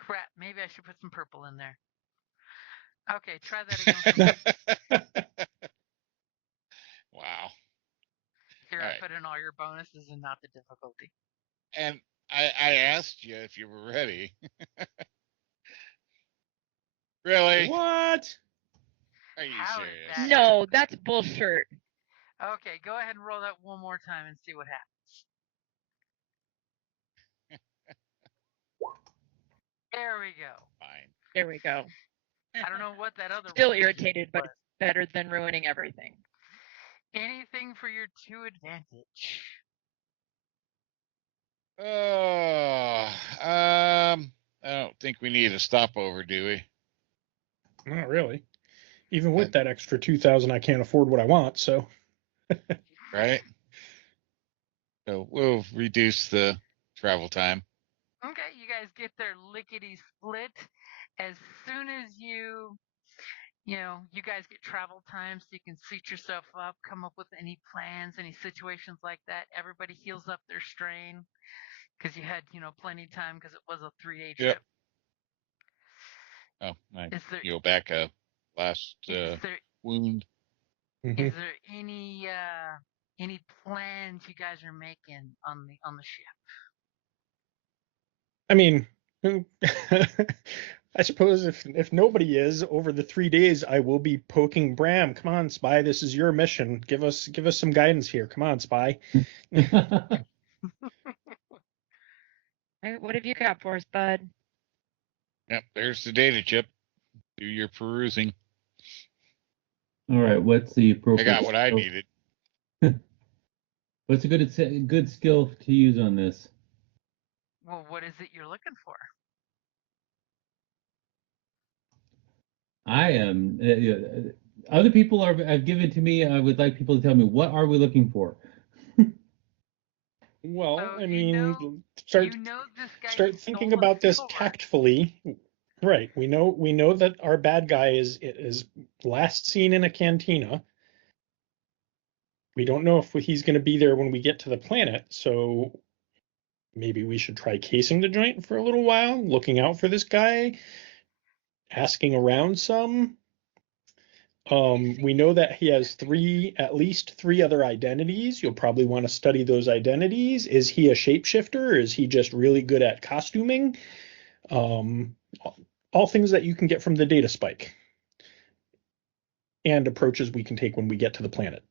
Crap, maybe I should put some purple in there. Okay, try that again for me. Wow. Here, All I right. put in all your bonuses and not the difficulty. And I asked you if you were ready. Really? What? Are you How did serious? that No, happen? that's bullshit. Okay, go ahead and roll that one more time and see what happens. There we go. Fine. There we go. I don't know what that other Still roll irritated, but was. it's better than ruining everything. Anything for your 2 advantage. I don't think we need a stopover, do we? Not really. Even with that extra 2,000, I can't afford what I want. So. Right. So we'll reduce the travel time. Okay, you guys get there lickety split. As soon as you guys get travel time so you can suit yourself up, come up with any plans, any situations like that. Everybody heals up their strain because you had, plenty of time because it was a 3-day trip. Yep. Oh, I Is there, go back a last wound. Is there any plans you guys are making on the ship? I mean, I suppose if nobody is over the 3 days, I will be poking Bram. Come on, Spy. This is your mission. Give us some guidance here. Come on, Spy. What have you got for us, bud? Yep, there's the data chip. Do your perusing. All right, what's the appropriate? I got what I needed. What's a good skill to use on this? Well, what is it you're looking for? I am. Other people have given to me. I would like people to tell me, what are we looking for? Well, So I mean, start thinking about this tactfully. Right. We know that our bad guy is last seen in a cantina. We don't know if he's going to be there when we get to the planet, so maybe we should try casing the joint for a little while, looking out for this guy, asking around some. We know that he has at least three other identities. You'll probably want to study those identities. Is he a shapeshifter, or is he just really good at costuming? All things that you can get from the data spike, and approaches we can take when we get to the planet.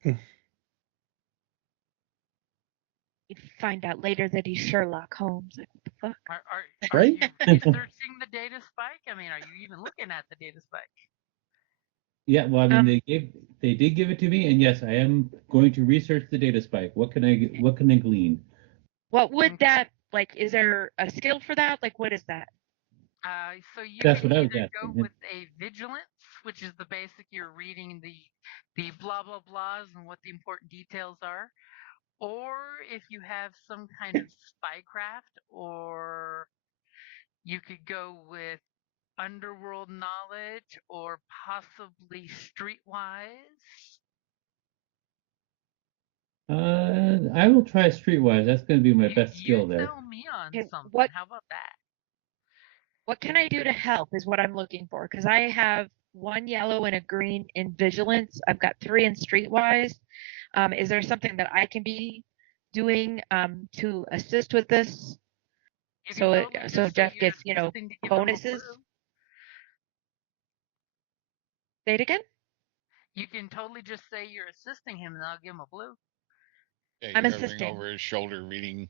You'd find out later that he's Sherlock Holmes. Like, what the fuck? Are Right? you researching the data spike? I mean, are you even looking at the data spike? Yeah, well, I mean, they did give it to me, and yes, I am going to research the data spike. What can I glean? What would that like? Is there a skill for that? Like, what is that? So you That's can what I was either go asking. with a vigilance, which is the basic. You're reading the blah blah blahs and what the important details are, or if you have some kind of spycraft, or you could go with underworld knowledge or possibly streetwise. I will try streetwise. That's going to be my best skill there. You sell me on something. How about that? What can I do to help is what I'm looking for, because I have 1 yellow and a green in vigilance. I've got 3 in streetwise. Is there something that I can be doing to assist with this? So Jeff gets, bonuses. Say it again? You can totally just say you're assisting him and I'll give him a blue. Yeah, I'm you're assisting. hovering over his shoulder reading.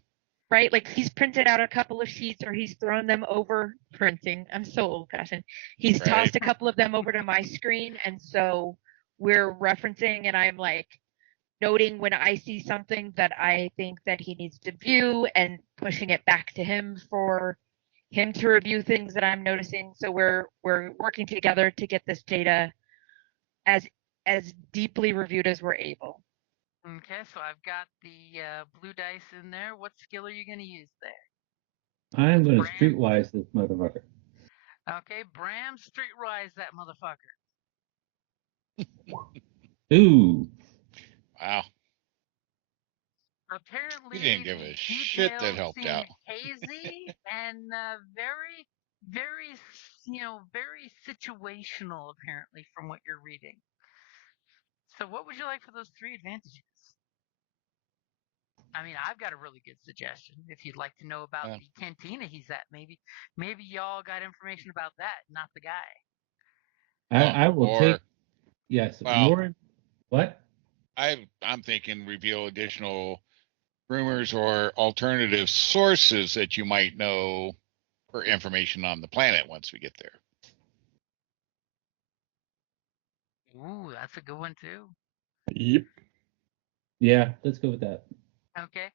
Right, like he's printed out a couple of sheets or he's thrown them over printing. I'm so old-fashioned. He's tossed a couple of them over to my screen, and so we're referencing, and I'm like noting when I see something that I think that he needs to view and pushing it back to him for him to review things that I'm noticing. So we're working together to get this data as deeply reviewed as we're able. Okay, so I've got the blue dice in there. What skill are you going to use there? I'm going to streetwise this motherfucker. Okay, Bram, streetwise that motherfucker. Ooh. Wow. Apparently, you didn't give a shit that helped out. Hazy and very very, very situational, apparently, from what you're reading. So what would you like for those 3 advantages? I mean, I've got a really good suggestion. If you'd like to know about the cantina he's at, maybe y'all got information about that, not the guy. I will take. Yes. Well, what? I'm thinking reveal additional rumors or alternative sources that you might know for information on the planet once we get there. Ooh, that's a good one too. Yep. Yeah, let's go with that. Okay.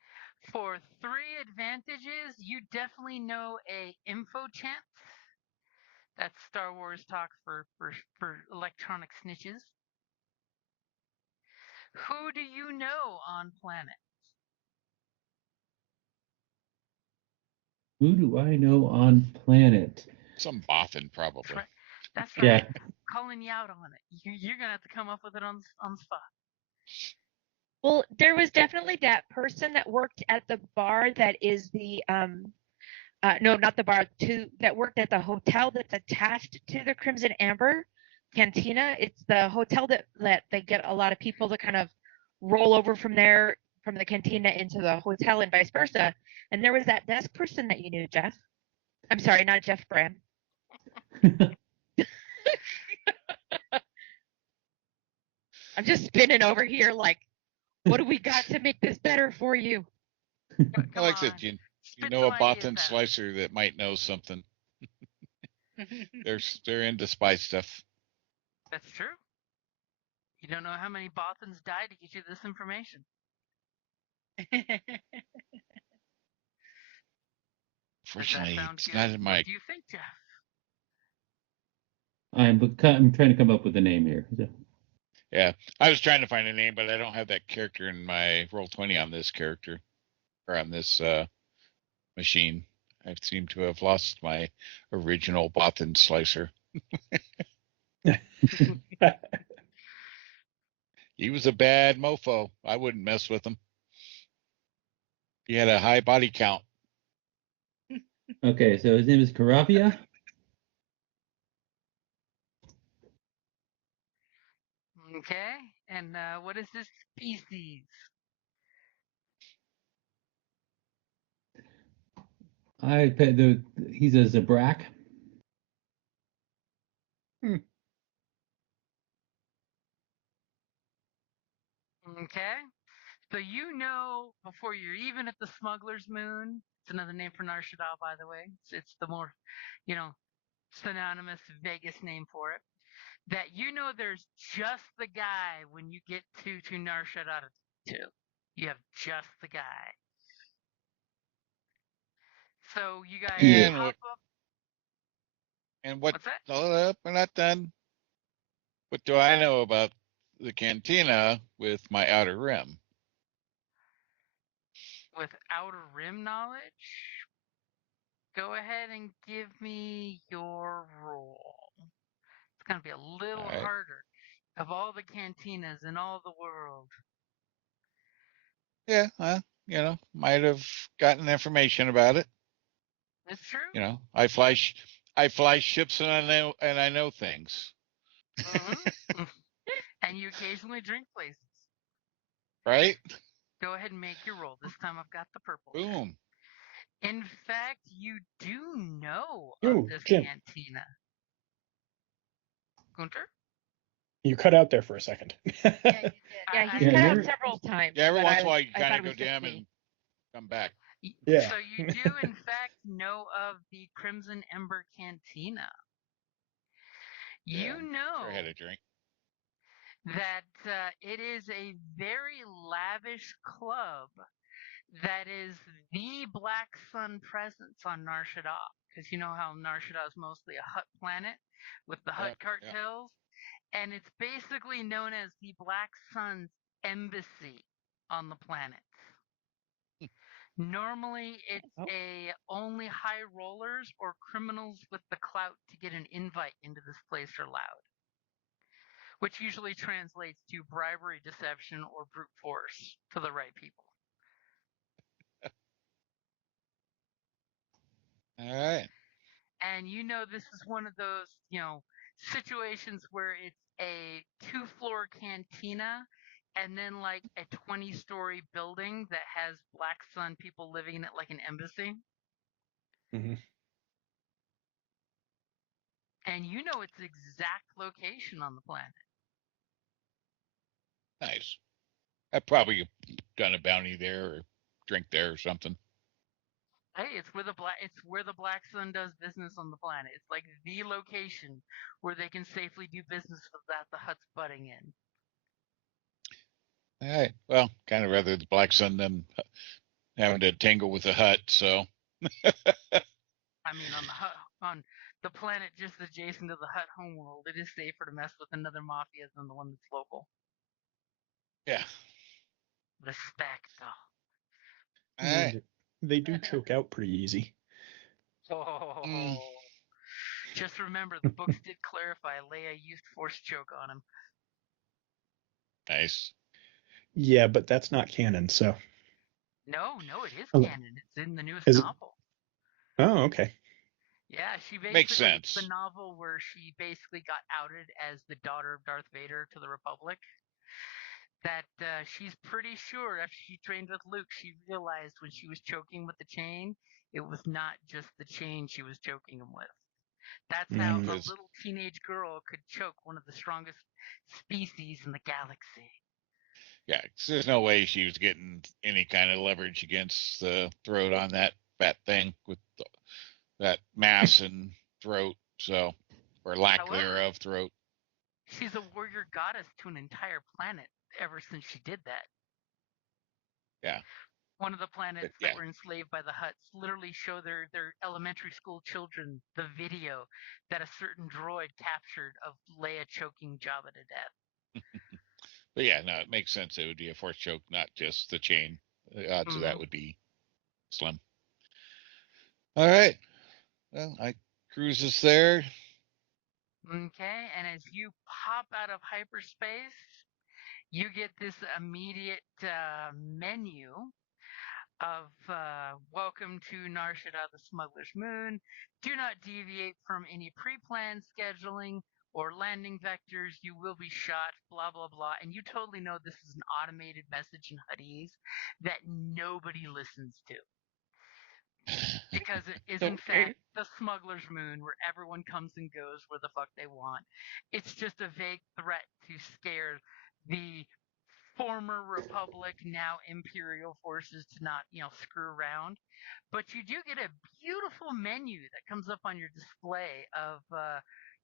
For 3 advantages, you definitely know a info chance. That's Star Wars talk for electronic snitches. Who do you know on planet? Who do I know on planet? Some Bothan, probably. That's right. Yeah. Calling you out on it. You're gonna have to come up with it on the spot. Well, there was definitely that person that worked at the bar that is the no, not the bar, that worked at the hotel that's attached to the Crimson Amber Cantina. It's the hotel that they get a lot of people to kind of roll over from there, from the cantina into the hotel and vice versa. And there was that desk person that you knew, Jeff. I'm sorry, not Jeff Bram. I'm just spinning over here like, what do we got to make this better for you? Like I said, you know a Bothan slicer that might know something. They're into spy stuff. That's true. You don't know how many Bothans died to get you this information. Fortunately, it's not in my. What do you think, Jeff? I'm trying to come up with a name here. So. Yeah, I was trying to find a name, but I don't have that character in my Roll20 on this character or on this machine. I seem to have lost my original Bothan slicer. He was a bad mofo. I wouldn't mess with him. He had a high body count. Okay, so his name is Caravia. Okay, and what is his species? He's a Zabrak. Okay, so you know before you're even at the Smuggler's Moon. It's another name for Nar Shaddaa, by the way. It's the more, synonymous Vegas name for it. That you know there's just the guy when you get to Nar Shaddaa 2. You have just the guy. So you guys hop up. And what's that? Hold up, we're not done. What do I know about the cantina with my Outer Rim? With Outer Rim knowledge? Go ahead and give me your roll. It's going to be a little harder. Of all the cantinas in all the world. Yeah, might have gotten information about it. It's true. I fly ships and I know things. Mm-hmm. And you occasionally drink places. Right? Go ahead and make your roll. This time I've got the purple. Boom. In fact, you do know of this Jim. cantina. Gunter? You cut out there for a second. Yeah, he's cut out several times. Yeah, every once in a while you kind of go down and come back. Yeah. So you do, in fact, know of the Crimson Ember Cantina. You know sure I had a drink. That it is a very lavish club that is the Black Sun presence on Nar Shaddaa. Because you know how Nar Shaddaa is mostly a Hutt planet with the Hutt cartels. And it's basically known as the Black Sun's embassy on the planet. Normally, it's only high rollers or criminals with the clout to get an invite into this place are allowed, which usually translates to bribery, deception, or brute force to the right people. All right. And this is one of those, situations where it's a 2-floor cantina and then like a 20-story building that has Black Sun people living in it like an embassy. Mm-hmm. And its exact location on the planet. Nice. I've probably done a bounty there or drink there or something. Hey, it's where the Black Sun does business on the planet. It's like the location where they can safely do business without the Hutts butting in. All right. Well, kind of rather the Black Sun than having to tangle with the Hutt. So. I mean, on the planet just adjacent to the Hutt homeworld, it is safer to mess with another mafia than the one that's local. Yeah. Respect, though. All right. They do choke out pretty easy. Oh. Just remember, the books did clarify Leia used force choke on him. Nice. Yeah, but that's not canon, so. No, it is canon. It's in the newest novel. Oh, okay. Yeah, she basically, makes sense. The novel where she basically got outed as the daughter of Darth Vader to the Republic. That she's pretty sure after she trained with Luke, she realized when she was choking with the chain, it was not just the chain she was choking him with. That's how a little teenage girl could choke one of the strongest species in the galaxy. Yeah, cause there's no way she was getting any kind of leverage against the throat on that fat thing with that mass and throat, so, or lack thereof throat. She's a warrior goddess to an entire planet ever since she did that. Yeah. One of the planets that were enslaved by the Hutts literally show their elementary school children the video that a certain droid captured of Leia choking Jabba to death. But yeah, no, it makes sense. It would be a force choke, not just the chain. The odds of that would be slim. All right. Well, I cruise us there. Okay, and as you pop out of hyperspace, you get this immediate menu of welcome to Nar Shaddaa, the Smuggler's Moon. Do not deviate from any pre-planned scheduling or landing vectors. You will be shot, blah, blah, blah. And you totally know this is an automated message in Huttese that nobody listens to. Because it is, in fact, the Smuggler's Moon where everyone comes and goes where the fuck they want. It's just a vague threat to scare the former Republic, now Imperial forces to not, screw around. But you do get a beautiful menu that comes up on your display of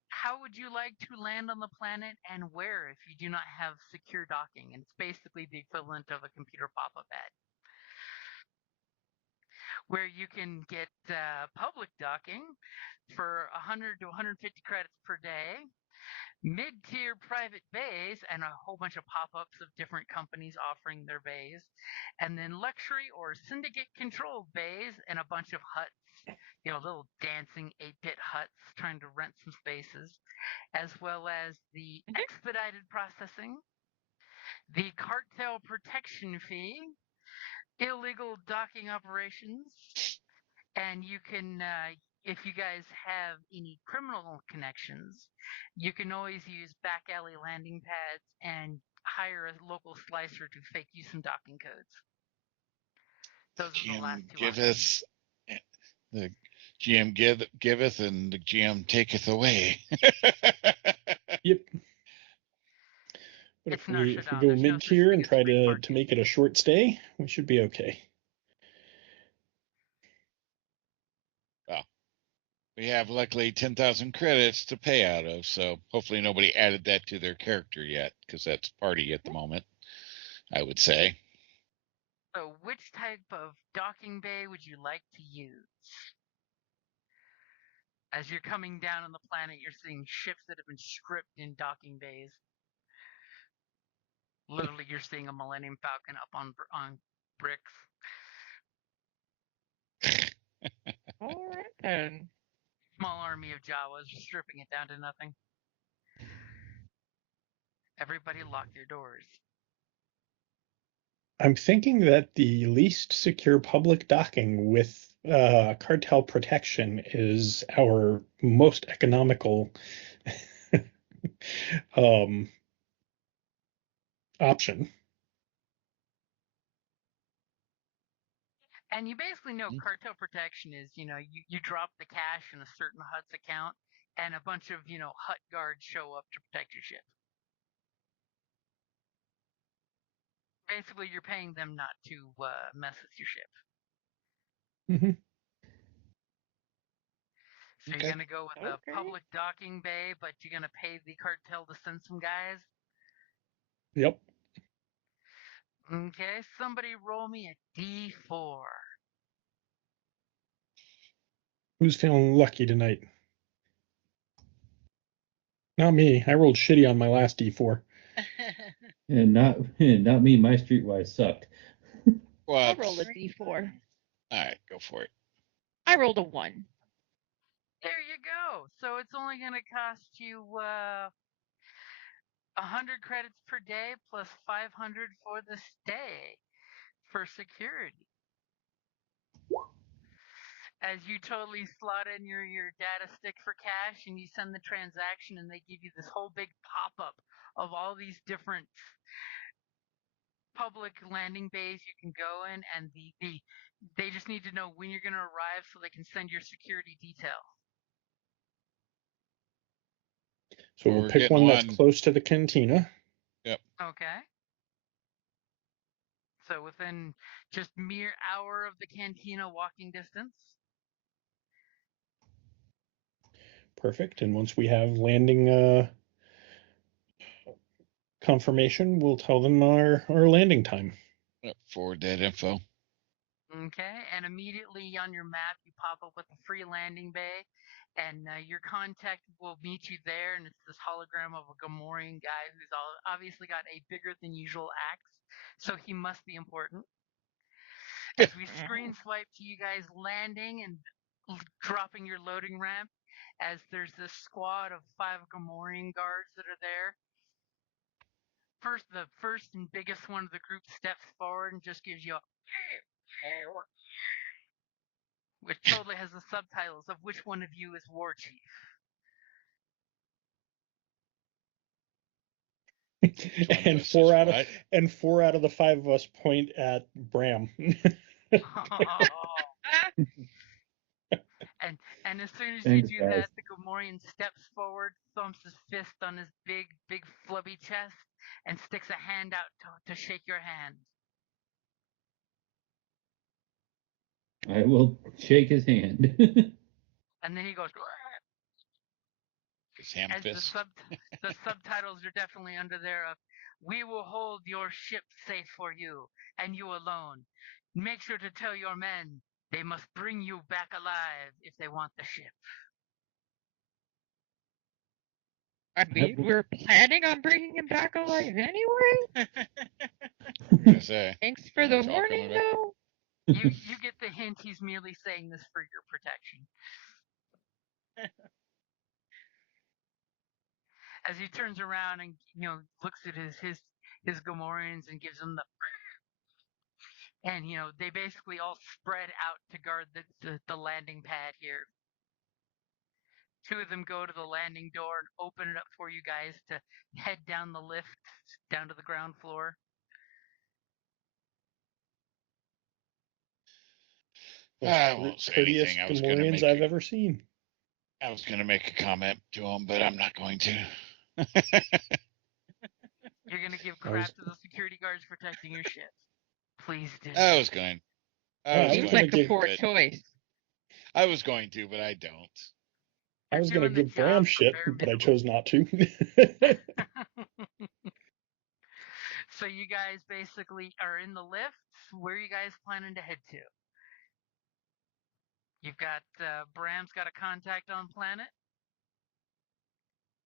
how would you like to land on the planet and where if you do not have secure docking. And it's basically the equivalent of a computer pop-up ad, where you can get public docking for 100 to 150 credits per day, mid-tier private bays, and a whole bunch of pop-ups of different companies offering their bays, and then luxury or syndicate-controlled bays and a bunch of Hutts, little dancing 8-bit Hutts trying to rent some spaces, as well as the expedited processing, the cartel protection fee, illegal docking operations, and you can, if you guys have any criminal connections, you can always use back alley landing pads and hire a local slicer to fake you some docking codes. Those are the last two options. The GM giveth and the GM taketh away. Yep. But if we go mid-tier and try to make it a short stay, we should be okay. Well, we have luckily 10,000 credits to pay out of, so hopefully nobody added that to their character yet, because that's party at the moment, I would say. So which type of docking bay would you like to use? As you're coming down on the planet, you're seeing ships that have been stripped in docking bays. Literally, you're seeing a Millennium Falcon up on bricks. All right then. Small army of Jawas stripping it down to nothing. Everybody lock your doors. I'm thinking that the least secure public docking with cartel protection is our most economical option. And you basically know cartel protection is, you drop the cash in a certain hut's account and a bunch of, hut guards show up to protect your ship. Basically, you're paying them not to mess with your ship. Mm-hmm. So you're going to go with a public docking bay, but you're going to pay the cartel to send some guys? Yep. Okay, somebody roll me a D4. Who's feeling lucky tonight? Not me. I rolled shitty on my last D4. And not me. My streetwise sucked. I'll roll a D4. All right, go for it. I rolled a 1. There you go. So it's only going to cost you 100 credits per day plus 500 for the stay for security. As you totally slot in your data stick for cash and you send the transaction and they give you this whole big pop-up of all these different public landing bays you can go in, and they just need to know when you're going to arrive so they can send your security detail. So we'll pick one that's close to the cantina. Yep. Okay. So within just mere hour of the cantina walking distance. Perfect. And once we have landing confirmation, we'll tell them our landing time. Yep, forward that info. Okay, and immediately on your map, you pop up with a free landing bay, and your contact will meet you there, and it's this hologram of a Gamorrean guy who's obviously got a bigger than usual axe, so he must be important. As we screen swipe to you guys landing and dropping your loading ramp, as there's this squad of 5 Gamorrean guards that are there. The first and biggest one of the group steps forward and just gives you a which totally has the subtitles of which one of you is war chief. and four out of the 5 of us point at Bram. And as soon as you do that, the Gamorrean steps forward, thumps his fist on his big flubby chest, and sticks a hand out to shake your hand. I will shake his hand. And then he goes. His hand fist. The subtitles are definitely under there of, "We will hold your ship safe for you, and you alone. Make sure to tell your men they must bring you back alive if they want the ship." I mean, we're planning on bringing him back alive anyway. Thanks for the warning, though. You get the hint. He's merely saying this for your protection. As he turns around and looks at his Gamorreans and gives them the, and they basically all spread out to guard the landing pad here. 2 of them go to the landing door and open it up for you guys to head down the lift down to the ground floor. I won't say anything. I've ever seen. I was going to make a comment to him, but I'm not going to. You're going to give crap to the security guards protecting your ship. Please do. I was going. Seems like a poor choice. I was going to, but I don't. I was going to give Bram shit, but I chose not to. So you guys basically are in the lift. Where are you guys planning to head to? You've got Bram's got a contact on planet.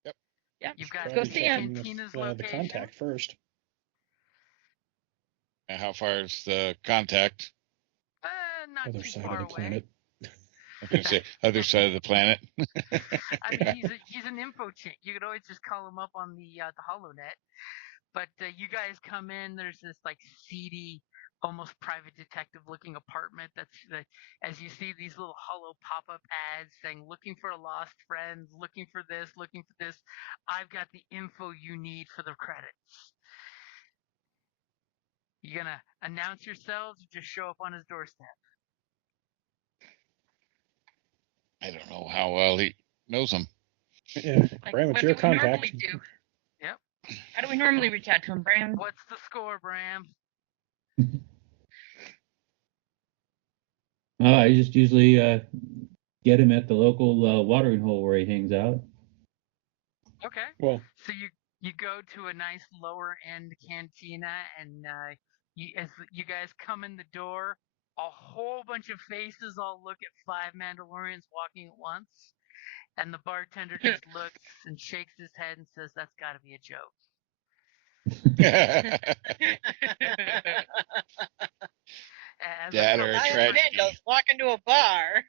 Yep. Yeah. You've got go see him. The contact first. How far is the contact? Not other too side far of the away. planet. I was going to say other side of the planet. I mean, he's an info chick. You could always just call him up on the HoloNet. But you guys come in. There's this like seedy, almost private detective looking apartment. As you see these little hollow pop up ads saying looking for a lost friend, looking for this, looking for this. I've got the info you need for the credits. You gonna announce yourselves or just show up on his doorstep? I don't know how well he knows him. Yeah, Like, Bram, what it's do your we contact. normally do? Yep. How do we normally reach out to him, Bram? What's the score, Bram? I just usually get him at the local watering hole where he hangs out. Okay. Well, so you go to a nice lower end cantina, and as you guys come in the door, a whole bunch of faces all look at 5 Mandalorians walking at once, and the bartender just looks and shakes his head and says, "That's got to be a joke." That or a tragedy. Walk into a bar.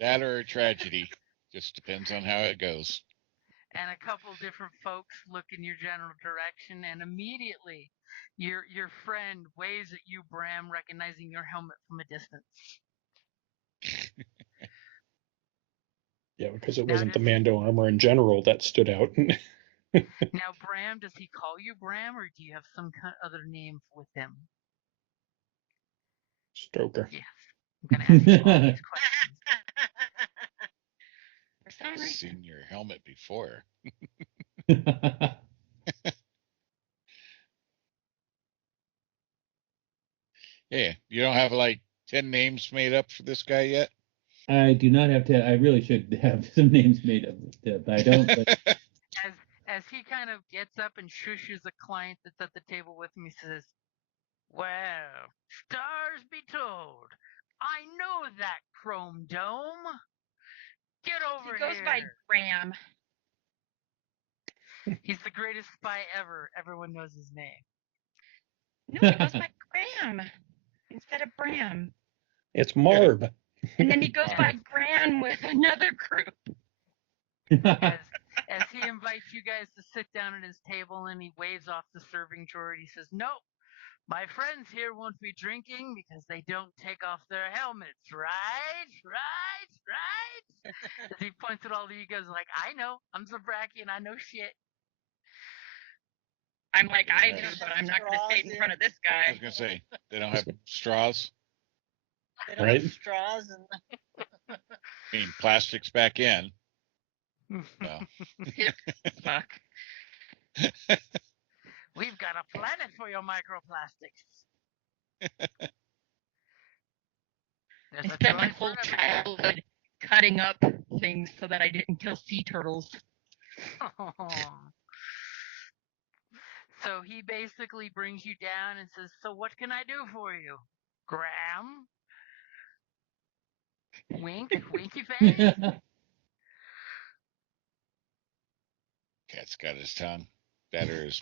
That or a tragedy. Just depends on how it goes. And a couple different folks look in your general direction, and immediately your friend waves at you, Bram, recognizing your helmet from a distance. Yeah, because it wasn't the Mando armor in general that stood out. Now, Bram, does he call you Bram, or do you have some kind of other name with him? Stoker. Yes. I'm going to ask you all these questions. I've seen your helmet before. Yeah, you don't have like 10 names made up for this guy yet? I do not have to. I really should have some names made up, but I don't. But... As he kind of gets up and shushes a client that's at the table with him, he says, "Well, stars be told, I know that chrome dome. Get over here." He goes by Graham. He's the greatest spy ever. Everyone knows his name. No, he goes by Graham instead of Bram. It's Marb. And then he goes by Graham with another group. As he invites you guys to sit down at his table, and he waves off the serving drawer, he says, "Nope, my friends here won't be drinking because they don't take off their helmets, right? As he points at all of you guys like, "I know, I'm Zabraki and I know shit." I'm like, I do, but I'm not going to say it in front of this guy. I was going to say, they don't have straws? They don't have straws. I mean, plastic's back in. So. Fuck. We've got a planet for your microplastics. I spent my whole childhood cutting up things so that I didn't kill sea turtles. So he basically brings you down and says, "So what can I do for you, Graham?" Wink, winky face. Cat's got his tongue. That or his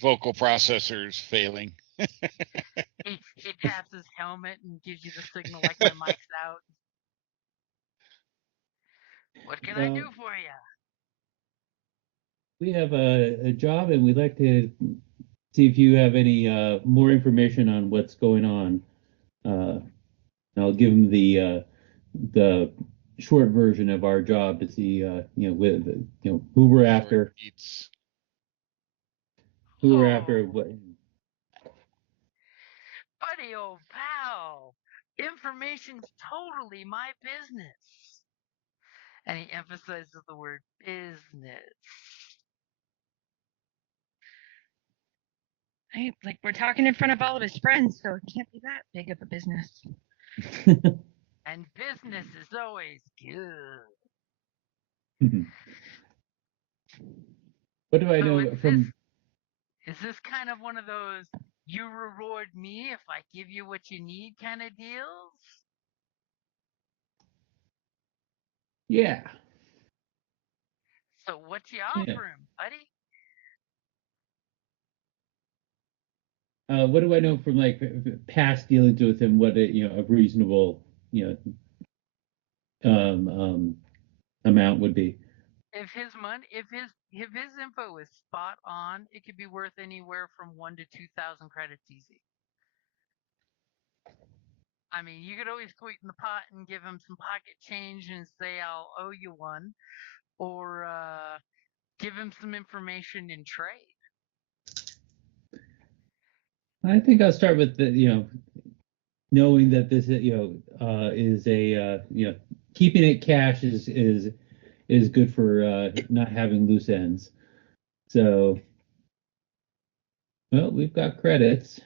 vocal processors failing. He taps his helmet and gives you the signal like my mic's out. What can I do for you? We have a job, and we'd like to see if you have any more information on what's going on. I'll give him the short version of our job to see, who we're after. Who we're after. What? Buddy, old pal, information's totally my business. And he emphasizes the word business. We're talking in front of all of his friends, so it can't be that big of a business. And business is always good. What do I know from? Is this kind of one of those you reward me if I give you what you need kind of deals? Yeah. So what you offer him, buddy? What do I know from like past dealings with him? What a reasonable amount would be. If his info is spot on, it could be worth anywhere from 1 to 2,000 credits easy. I mean, you could always sweeten the pot and give him some pocket change and say, I'll owe you one, or give him some information in trade. I think I'll start with knowing that this is a keeping it cash is good for not having loose ends. So, well, we've got credits.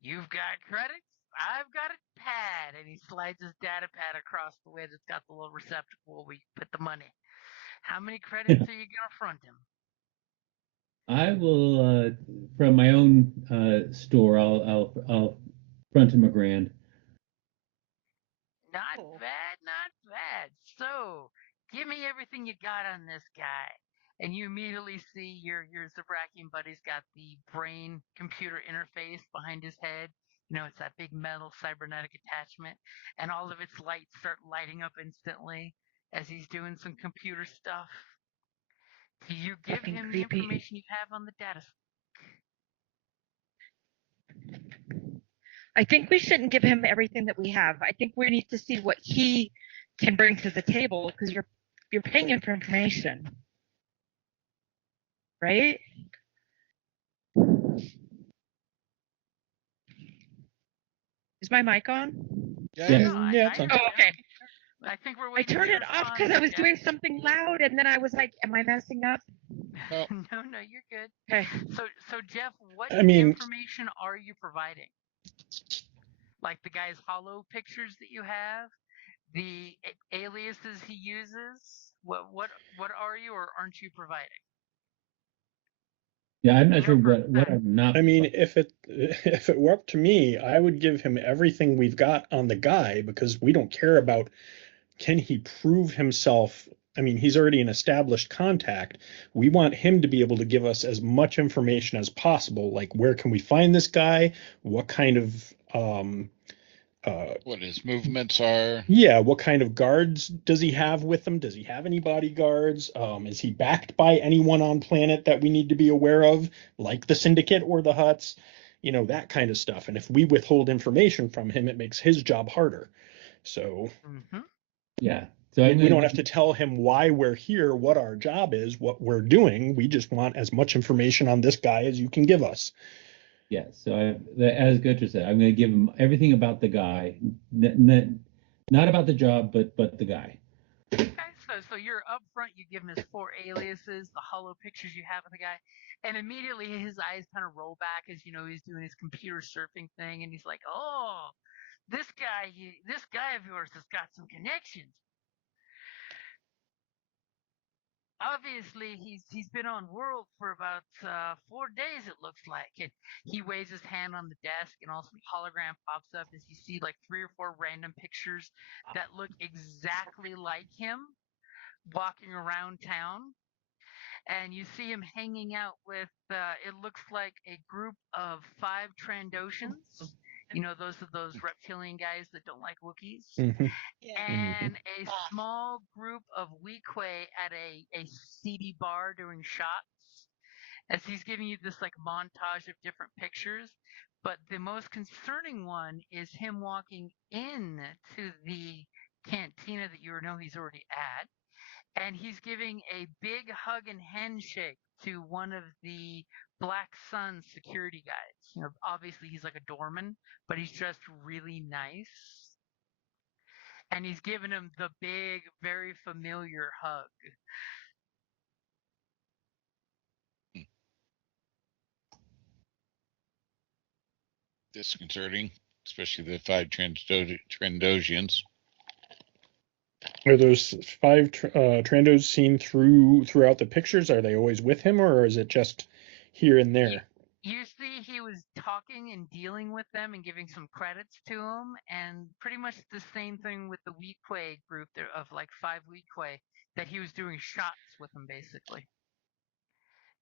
You've got credits? I've got a pad. And he slides his data pad across the way that's got the little receptacle where you put the money. How many credits are you going to front him? I will, from my own store, I'll front him $1,000. Not bad, not bad. So, give me everything you got on this guy. And you immediately see your Zabrakian buddy's got the brain computer interface behind his head. You know, it's that big metal cybernetic attachment. And all of its lights start lighting up instantly as he's doing some computer stuff. Do you give him the information you have on the data? I think we shouldn't give him everything that we have. I think we need to see what he can bring to the table, because you're paying him for information, right? Is my mic on? Yeah, it's on. Oh, okay. I think we're. I turned it off because I was doing something loud, and then I was like, "Am I messing up?" No, you're good. Okay. So Jeff, what information are you providing? Like the guy's hollow pictures that you have, the aliases he uses. What are you or aren't you providing? Yeah, I'm not sure what I'm not. I mean, if it were up to me, I would give him everything we've got on the guy, because we don't care about, can he prove himself. I mean, he's already an established contact. We want him to be able to give us as much information as possible, like where can we find this guy, what kind of what his movements are. Yeah, what kind of guards does he have with him? Does he have any bodyguards? Is he backed by anyone on planet that we need to be aware of, like the Syndicate or the Hutts? You know, that kind of stuff. And if we withhold information from him, it makes his job harder. So, yeah. So we don't have to tell him why we're here, what our job is, what we're doing. We just want as much information on this guy as you can give us. Yeah, so as Gutcher said, I'm going to give him everything about the guy, not about the job, but the guy. Okay, so you're up front. You give him his 4 aliases, the hollow pictures you have of the guy, and immediately his eyes kind of roll back as he's doing his computer surfing thing, and he's like, "Oh, this guy of yours has got some connections." Obviously, he's been on World for about 4 days, it looks like. And he waves his hand on the desk, and also the hologram pops up as you see like 3 or 4 random pictures that look exactly like him walking around town. And you see him hanging out with, it looks like a group of 5 Trandoshans. You know, those reptilian guys that don't like Wookiees. Mm-hmm. And a small group of Weequay at a seedy bar doing shots. As he's giving you this like montage of different pictures. But the most concerning one is him walking in to the cantina that you know he's already at. And he's giving a big hug and handshake to one of the Black Sun security guys. You know, obviously he's like a doorman, but he's dressed really nice. And he's giving him the big, very familiar hug. Disconcerting, especially the 5 Trandosians. Are those 5 Trandos seen throughout the pictures? Are they always with him, or is it just here and there? You see he was talking and dealing with them and giving some credits to them, and pretty much the same thing with the Weequay group of like 5 Weequay, that he was doing shots with them basically.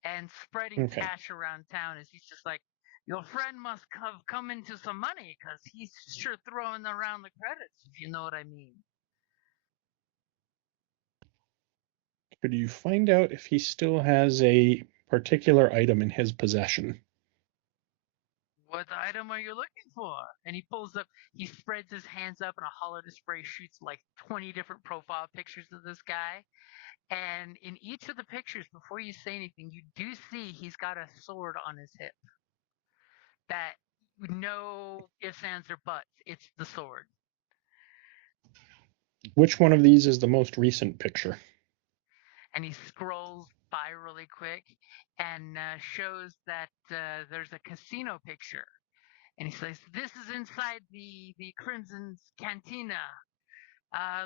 And spreading cash around town as he's just like, your friend must have come into some money, because he's sure throwing around the credits, if you know what I mean. Could you find out if he still has a particular item in his possession? What item are you looking for? And he spreads his hands up, and a holo display shoots like 20 different profile pictures of this guy. And in each of the pictures, before you say anything, you do see he's got a sword on his hip. That, no ifs, ands, or buts, it's the sword. Which one of these is the most recent picture? And he scrolls by really quick and shows that there's a casino picture. And he says, "This is inside the Crimson's cantina.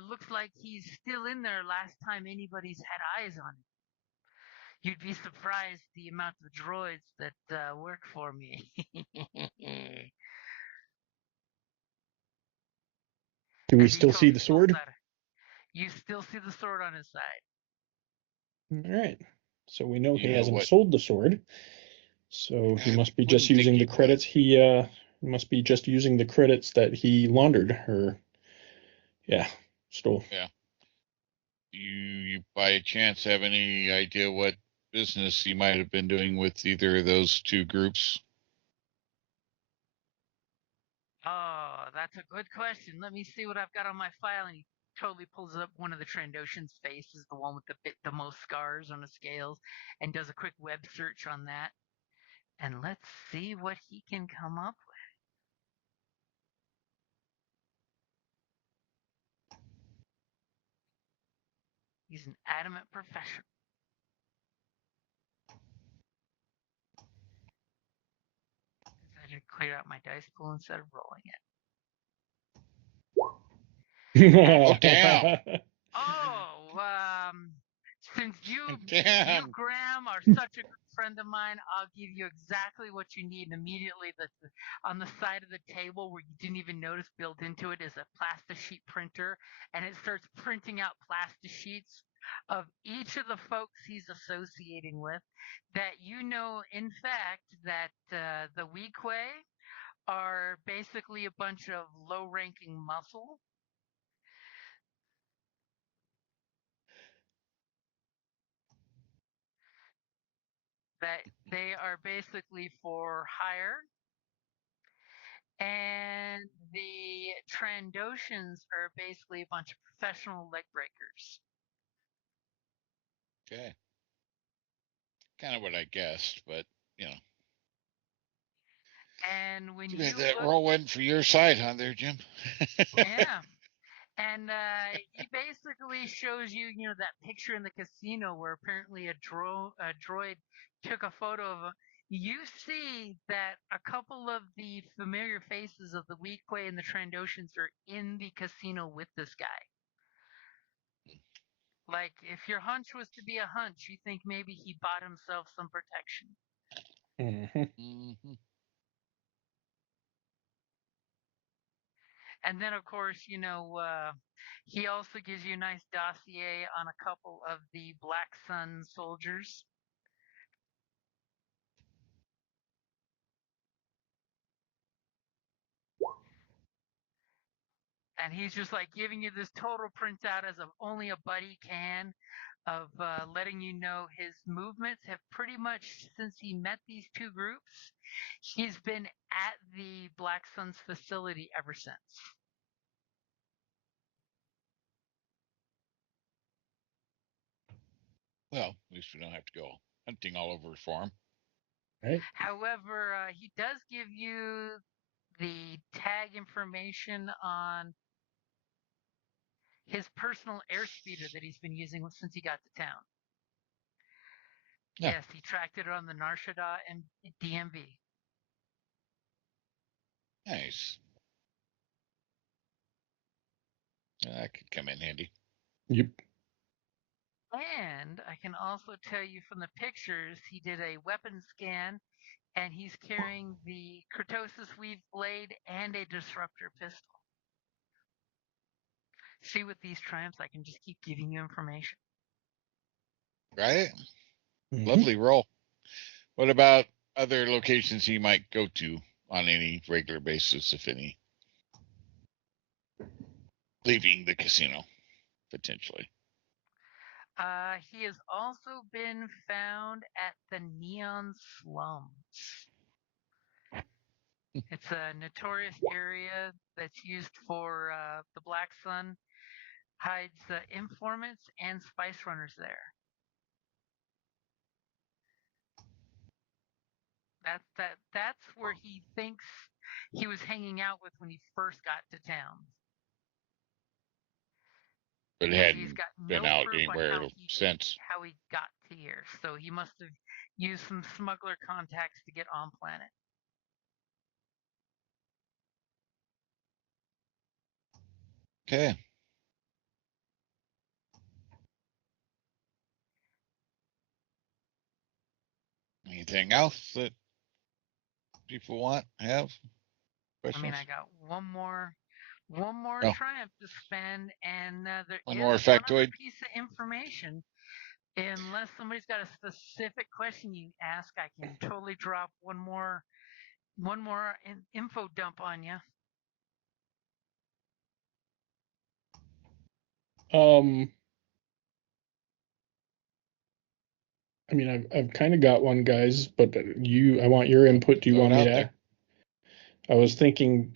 Looks like he's still in there last time anybody's had eyes on him. You'd be surprised the amount of droids that work for me." Do we still see the sword? You still see the sword on his side. All right. So we know he hasn't sold the sword. So he must be just using the credits. He must be just using the credits that he laundered or, stole. Yeah. Do you by chance have any idea what business he might have been doing with either of those two groups? Oh, that's a good question. Let me see what I've got on my file. And he totally pulls up one of the Trandoshan's faces, the one with the most scars on the scales, and does a quick web search on that. And let's see what he can come up with. He's an adamant professional. I just cleared out my dice pool instead of rolling it. Oh, damn. Since you, Damn. Graham, are such a good friend of mine, I'll give you exactly what you need. And immediately, on the side of the table where you didn't even notice built into it is a plastisheet printer, and it starts printing out plastisheets of each of the folks he's associating with. That in fact, that the Weequay are basically a bunch of low-ranking muscle. That they are basically for hire. And the Trandoshans are basically a bunch of professional leg breakers. Okay. Kind of what I guessed, but, And when you you had that roll in for your side, huh, there, Jim? Yeah. And he basically shows you, that picture in the casino where apparently a droid took a photo of him. You see that a couple of the familiar faces of the Weequay and the Trandoshans are in the casino with this guy. Like, if your hunch was to be a hunch, you think maybe he bought himself some protection. Mm-hmm. And then, of course, he also gives you a nice dossier on a couple of the Black Sun soldiers. And he's just like giving you this total printout as of only a buddy can, of letting you know his movements have pretty much, since he met these two groups, he's been at the Black Sun's facility ever since. Well, at least we don't have to go hunting all over for him. Right. However, he does give you the tag information on his personal airspeeder that he's been using since he got to town. Yeah. Yes, he tracked it on the Narshada and DMV. Nice. That could come in handy. Yep. And I can also tell you from the pictures, he did a weapon scan, and he's carrying the Kurtosis Weave blade and a disruptor pistol. See, with these triumphs, I can just keep giving you information. Right? Mm-hmm. Lovely roll. What about other locations he might go to on any regular basis, if any? Leaving the casino, potentially. He has also been found at the Neon Slums. It's a notorious area that's used for the Black Sun, hides informants and spice runners there. That's where he thinks he was hanging out with when he first got to town. But hadn't been out anywhere since. How he got to here, so he must have used some smuggler contacts to get on planet. Okay. Anything else that people have questions? I mean, I got one more triumph to spend, and there one is more factoid piece of information. Unless somebody's got a specific question you ask, I can totally drop one more info dump on you. I mean, I've kind of got one, guys, but I want your input. Do you want me to? I was thinking,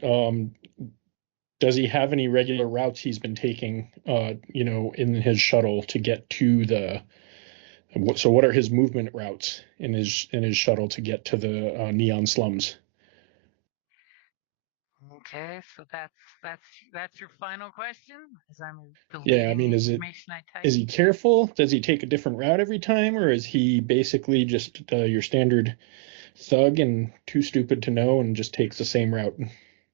does he have any regular routes he's been taking, in his shuttle to get to the? So, what are his movement routes in his shuttle to get to the Neon Slums? Okay, so that's your final question. As I'm I mean, is he careful? Does he take a different route every time, or is he basically just your standard thug and too stupid to know and just takes the same route?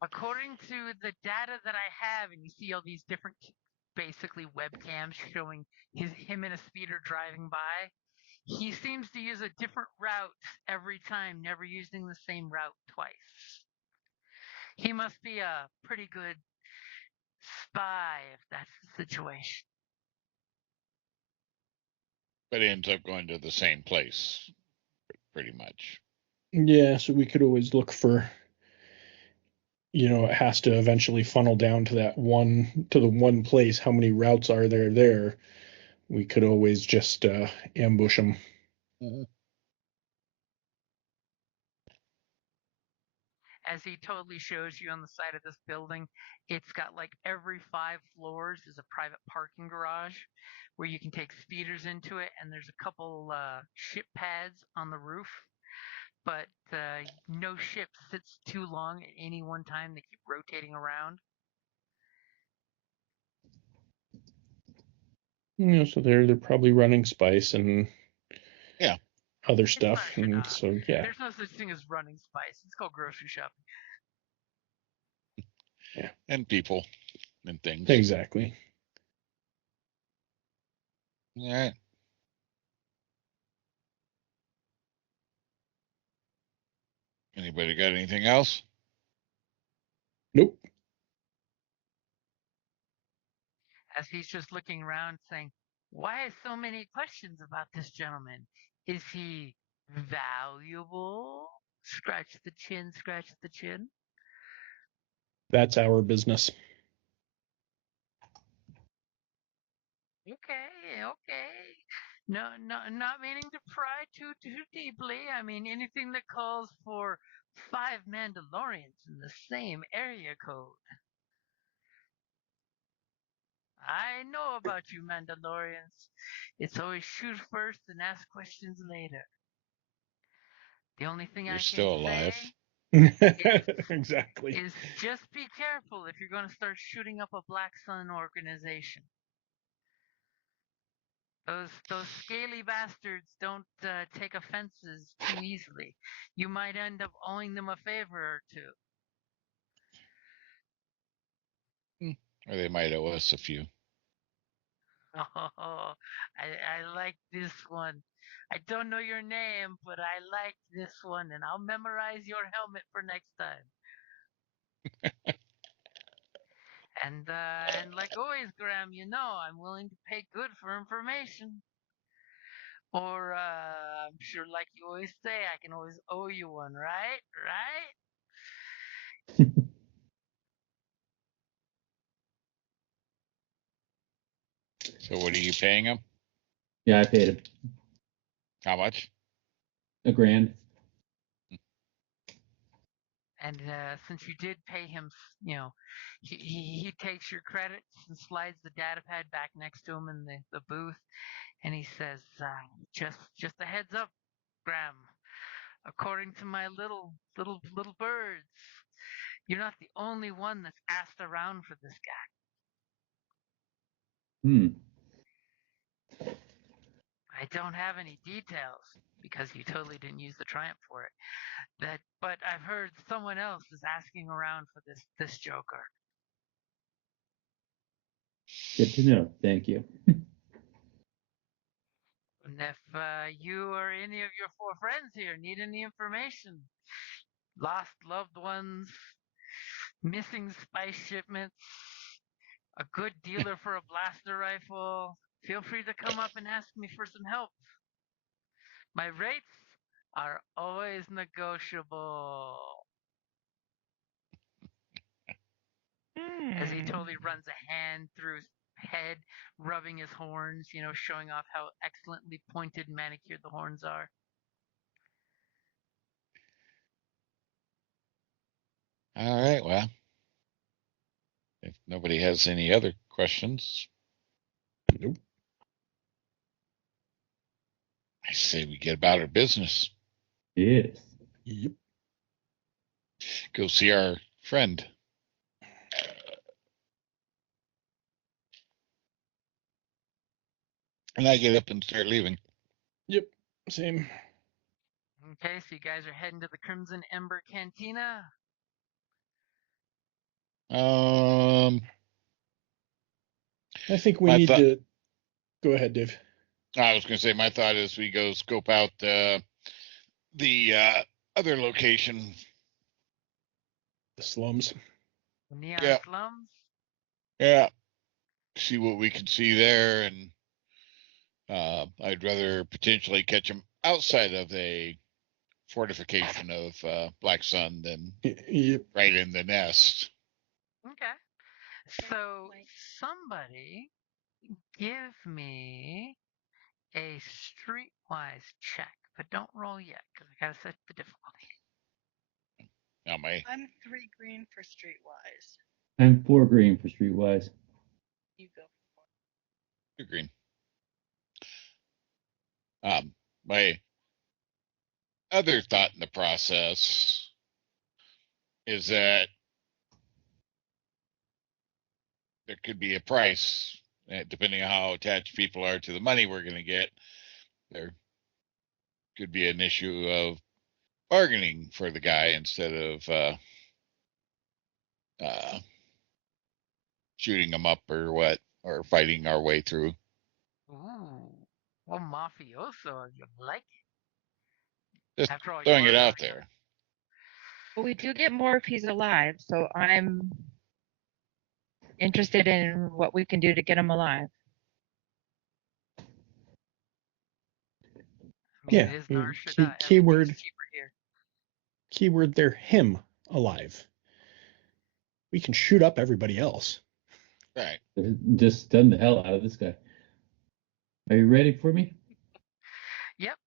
According to the data that I have, and you see all these different, basically webcams showing him in a speeder driving by, he seems to use a different route every time, never using the same route twice. He must be a pretty good spy if that's the situation. But it ends up going to the same place, pretty much. Yeah, so we could always look for, it has to eventually funnel down to the one place. How many routes are there? We could always just ambush him. Mm-hmm. As he totally shows you on the side of this building, it's got like every 5 floors is a private parking garage where you can take speeders into it, and there's a couple ship pads on the roof, but no ship sits too long at any one time. They keep rotating around. So they're probably running spice and other stuff, and so there's no such thing as running spice. It's called grocery shopping. Yeah, and people and things. Exactly. All right. Anybody got anything else? Nope. As he's just looking around saying, why so many questions about this gentleman? Is he valuable? Scratch the chin, scratch the chin. That's our business. Okay. No, not meaning to pry too deeply. I mean, anything that calls for 5 Mandalorians in the same area code. I know about you Mandalorians. It's always shoot first and ask questions later. The only thing You're still alive. Exactly. Is just be careful if you're going to start shooting up a Black Sun organization. Those scaly bastards don't take offenses too easily. You might end up owing them a favor or two. Or they might owe us a few. Oh, I like this one. I don't know your name, but I like this one, and I'll memorize your helmet for next time. And like always, Graham, I'm willing to pay good for information. Or I'm sure, like you always say, I can always owe you one, right? Right? So what are you paying him? Yeah, I paid him. How much? $1,000. And since you did pay him, he takes your credits and slides the data pad back next to him in the booth, and he says, just a heads up, Graham. According to my little birds, you're not the only one that's asked around for this guy. I don't have any details because you totally didn't use the Triumph for it. But I've heard someone else is asking around for this Joker. Good to know. Thank you. And if you or any of your 4 friends here need any information, lost loved ones, missing spice shipments, a good dealer for a blaster rifle, feel free to come up and ask me for some help. My rates are always negotiable. As he totally runs a hand through his head, rubbing his horns, showing off how excellently pointed and manicured the horns are. All right, well, if nobody has any other questions. Nope. I say we get about our business. Yes. Yep. Go see our friend. And I get up and start leaving. Yep. Same. Okay, so you guys are heading to the Crimson Ember Cantina. I think we need to go ahead, Dave. I was going to say my thought is we go scope out the other location, the slums, the neon slums. Yeah, see what we can see there, and I'd rather potentially catch them outside of a fortification of Black Sun than right in the nest. Okay, so somebody give me a streetwise check, but don't roll yet because I gotta set the difficulty. Now I'm 3 green for streetwise. I'm 4 green for streetwise. You go for 2 green. My other thought in the process is that there could be a price, depending on how attached people are to the money we're going to get. There could be an issue of bargaining for the guy instead of shooting him up or fighting our way through. Ooh, what mafioso are you like? Just After all, throwing it out there. Well, we do get more if he's alive, so I'm interested in what we can do to get him alive. I mean, yeah. it is Nar Shaddaa. Keyword there, him alive. We can shoot up everybody else. Right. Just stun the hell out of this guy. Are you ready for me? Yep.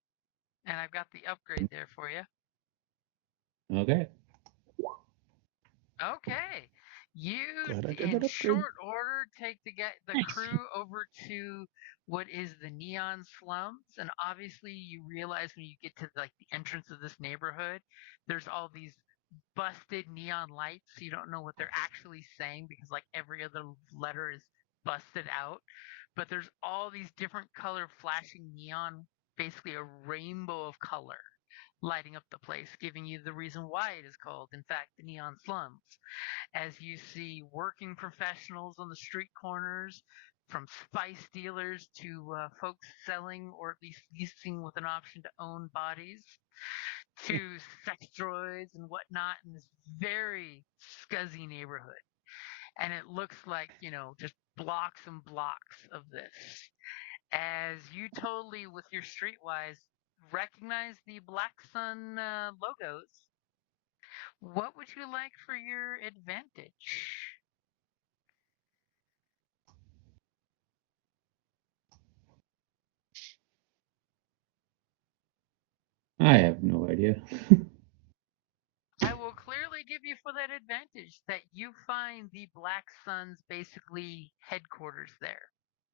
And I've got the upgrade there for you. Okay. Okay. You, in short order, take the crew over to what is the Neon Slums, and obviously you realize when you get to the entrance of this neighborhood, there's all these busted neon lights. So you don't know what they're actually saying because every other letter is busted out. But there's all these different color flashing neon, basically a rainbow of color lighting up the place, giving you the reason why it is called, in fact, the Neon Slums. As you see working professionals on the street corners, from spice dealers to folks selling or at least leasing with an option to own bodies, to sex droids and whatnot in this very scuzzy neighborhood. And it looks like, just blocks and blocks of this. As you totally, with your streetwise, recognize the Black Sun logos, what would you like for your advantage? I have no idea. I will clearly give you for that advantage that you find the Black Sun's basically headquarters there.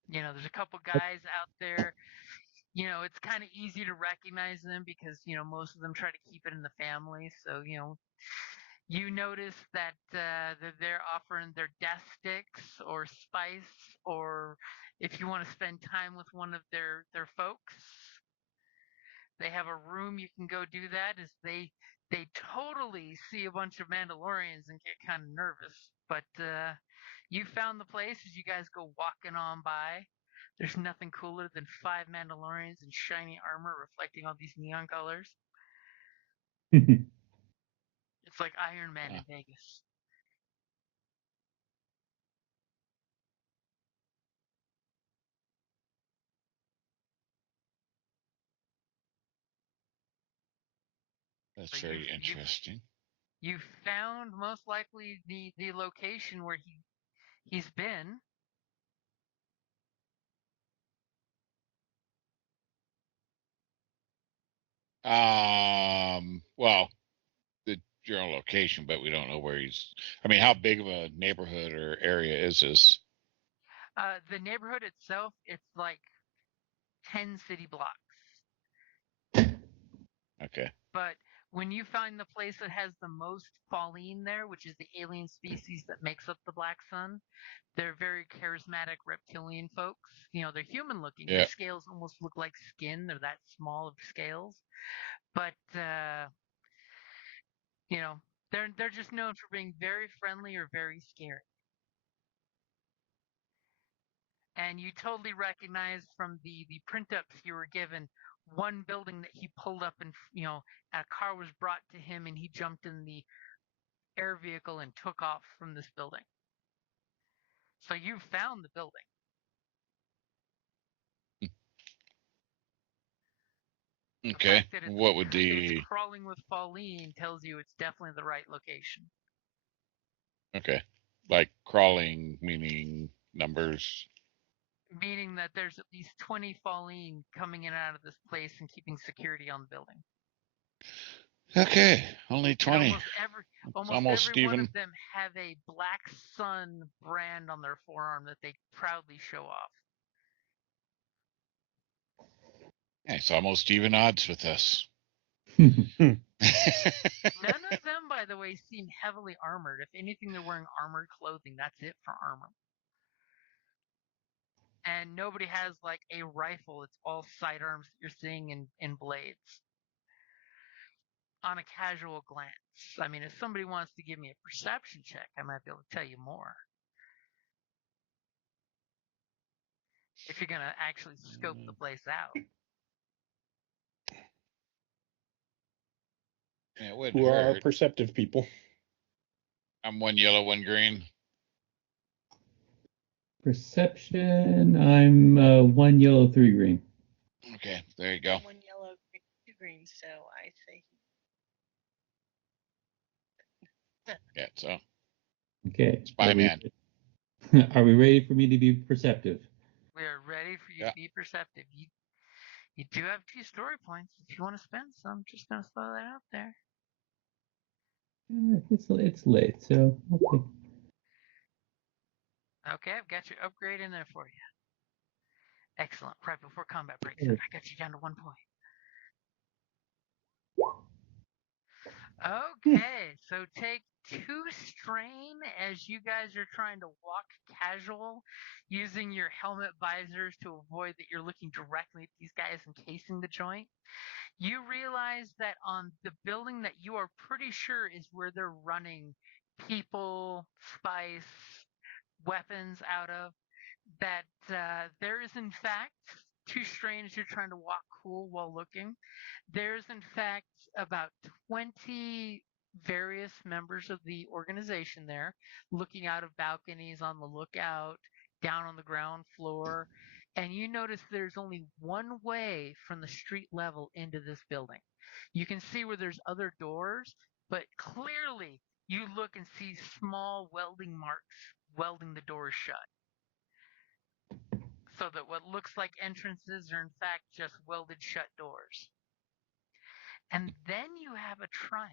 There's a couple guys out there. It's kind of easy to recognize them because, most of them try to keep it in the family. So, you notice that they're offering their death sticks or spice, or if you want to spend time with one of their folks, they have a room you can go do that. Is they totally see a bunch of Mandalorians and get kind of nervous. But you found the place as you guys go walking on by. There's nothing cooler than 5 Mandalorians in shiny armor reflecting all these neon colors. It's like Iron Man in Vegas. That's very interesting. You found most likely the location where he's been. Well, the general location, but we don't know where he's. I mean, how big of a neighborhood or area is this? The neighborhood itself, it's like 10 city blocks. Okay. But when you find the place that has the most Falleen there, which is the alien species that makes up the Black Sun, they're very charismatic reptilian folks. They're human looking. Yeah. The scales almost look like skin. They're that small of scales. But they're just known for being very friendly or very scary. And you totally recognize from the print ups you were given one building that he pulled up and a car was brought to him and he jumped in the air vehicle and took off from this building. So you found the building. Okay. What would it's crawling with Falleen tells you it's definitely the right location. Okay. Like crawling meaning numbers. Meaning that there's at least 20 Falleen coming in and out of this place and keeping security on the building. Okay, only 20. Almost every one of them have a Black Sun brand on their forearm that they proudly show off. Yeah, it's almost even odds with us. None of them, by the way, seem heavily armored. If anything, they're wearing armored clothing. That's it for armor. And nobody has like a rifle. It's all sidearms that you're seeing in blades. On a casual glance. I mean, if somebody wants to give me a perception check, I might be able to tell you more. If you're going to actually scope the place out. Yeah, who are our perceptive people? I'm 1 yellow, 1 green. Perception, I'm 1 yellow, 3 green. Okay, there you go. 1 yellow, 2 green, so I say. Yeah, so. Okay. Spy-Man. Are we ready for me to be perceptive? We are ready for you to be perceptive. You do have 2 story points. If you want to spend some, I'm just going to throw that out there. It's late, so okay. Okay, I've got your upgrade in there for you. Excellent. Right before combat breaks, I got you down to 1 point. Okay, so take 2 strain as you guys are trying to walk casual, using your helmet visors to avoid that you're looking directly at these guys encasing the joint. You realize that on the building that you are pretty sure is where they're running people, spice, weapons out of, that there is in fact 2 strains you're trying to walk cool while looking. There's in fact about 20 various members of the organization there looking out of balconies on the lookout, down on the ground floor, and you notice there's only one way from the street level into this building. You can see where there's other doors, but clearly you look and see small welding marks welding the doors shut. So that what looks like entrances are in fact just welded shut doors. And then you have a triumph.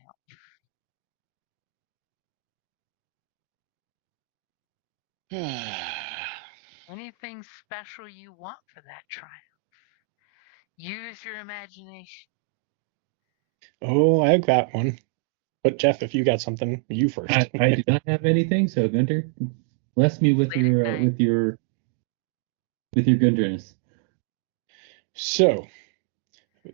Anything special you want for that triumph? Use your imagination. Oh, I got one. But Jeff, if you got something, you first. I do not have anything, so Gunter, bless me with your Gunterness. So,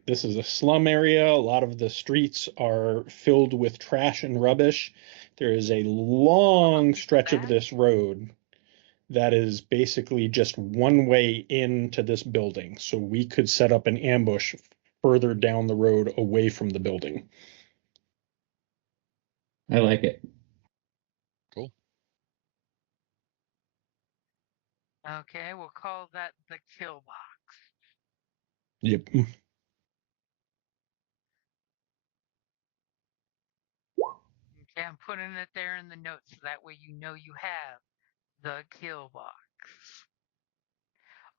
this is a slum area. A lot of the streets are filled with trash and rubbish. There is a long stretch of this road that is basically just one way into this building. So we could set up an ambush further down the road away from the building. I like it. Cool. Okay, we'll call that the kill box. Yep. Okay, I'm putting it there in the notes so that way you know you have the kill box.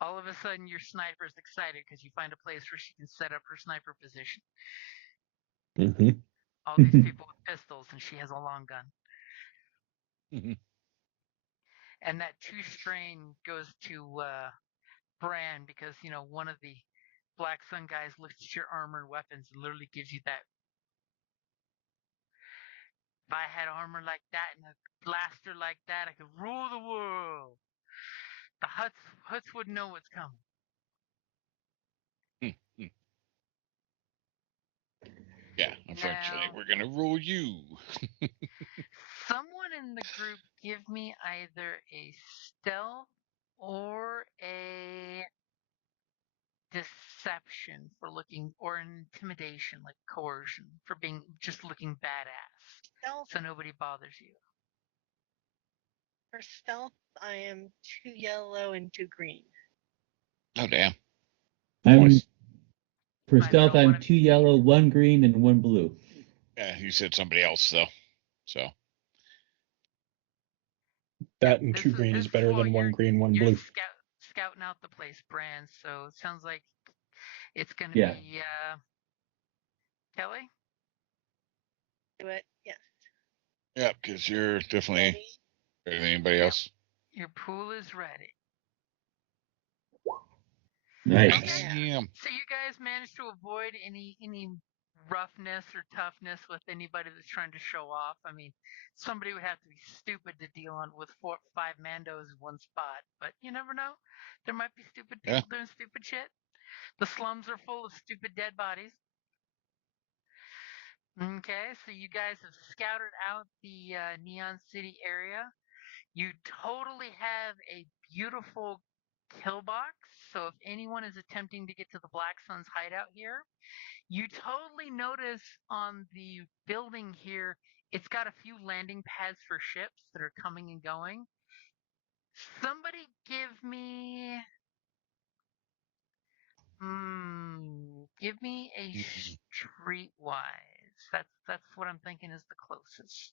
All of a sudden, your sniper's excited because you find a place where she can set up her sniper position. Mm-hmm. All these people with pistols, and she has a long gun. Mm-hmm. And that 2 strain goes to Bran because, you know, one of the Black Sun guys looks at your armor and weapons and literally gives you that. If I had armor like that and a blaster like that, I could rule the world. The Huts would know what's coming. Yeah, unfortunately, we're going to rule you. Someone in the group give me either a stealth or a deception for looking, or an intimidation, like coercion, for being just looking badass. Stealth. So nobody bothers you. For stealth, I am 2 yellow and 2 green. Oh, damn. For stealth, I'm 2 yellow, 1 green, and 1 blue. Yeah, you said somebody else, though. So. That and 2 green is better than 1 green, 1 blue. Scouting out the place, Bran. So it sounds like it's going to be Kelly? Do it, yes. Yeah, because you're definitely better than anybody else. Your pool is ready. Nice. Okay. So you guys managed to avoid any roughness or toughness with anybody that's trying to show off. I mean, somebody would have to be stupid to deal on with 4 or 5 Mandos in one spot, but you never know. There might be stupid people doing stupid shit. The slums are full of stupid dead bodies. Okay, so you guys have scouted out the Neon City area. You totally have a beautiful kill box. So if anyone is attempting to get to the Black Sun's hideout here, you totally notice on the building here, it's got a few landing pads for ships that are coming and going. Somebody give me a streetwise. That's what I'm thinking is the closest.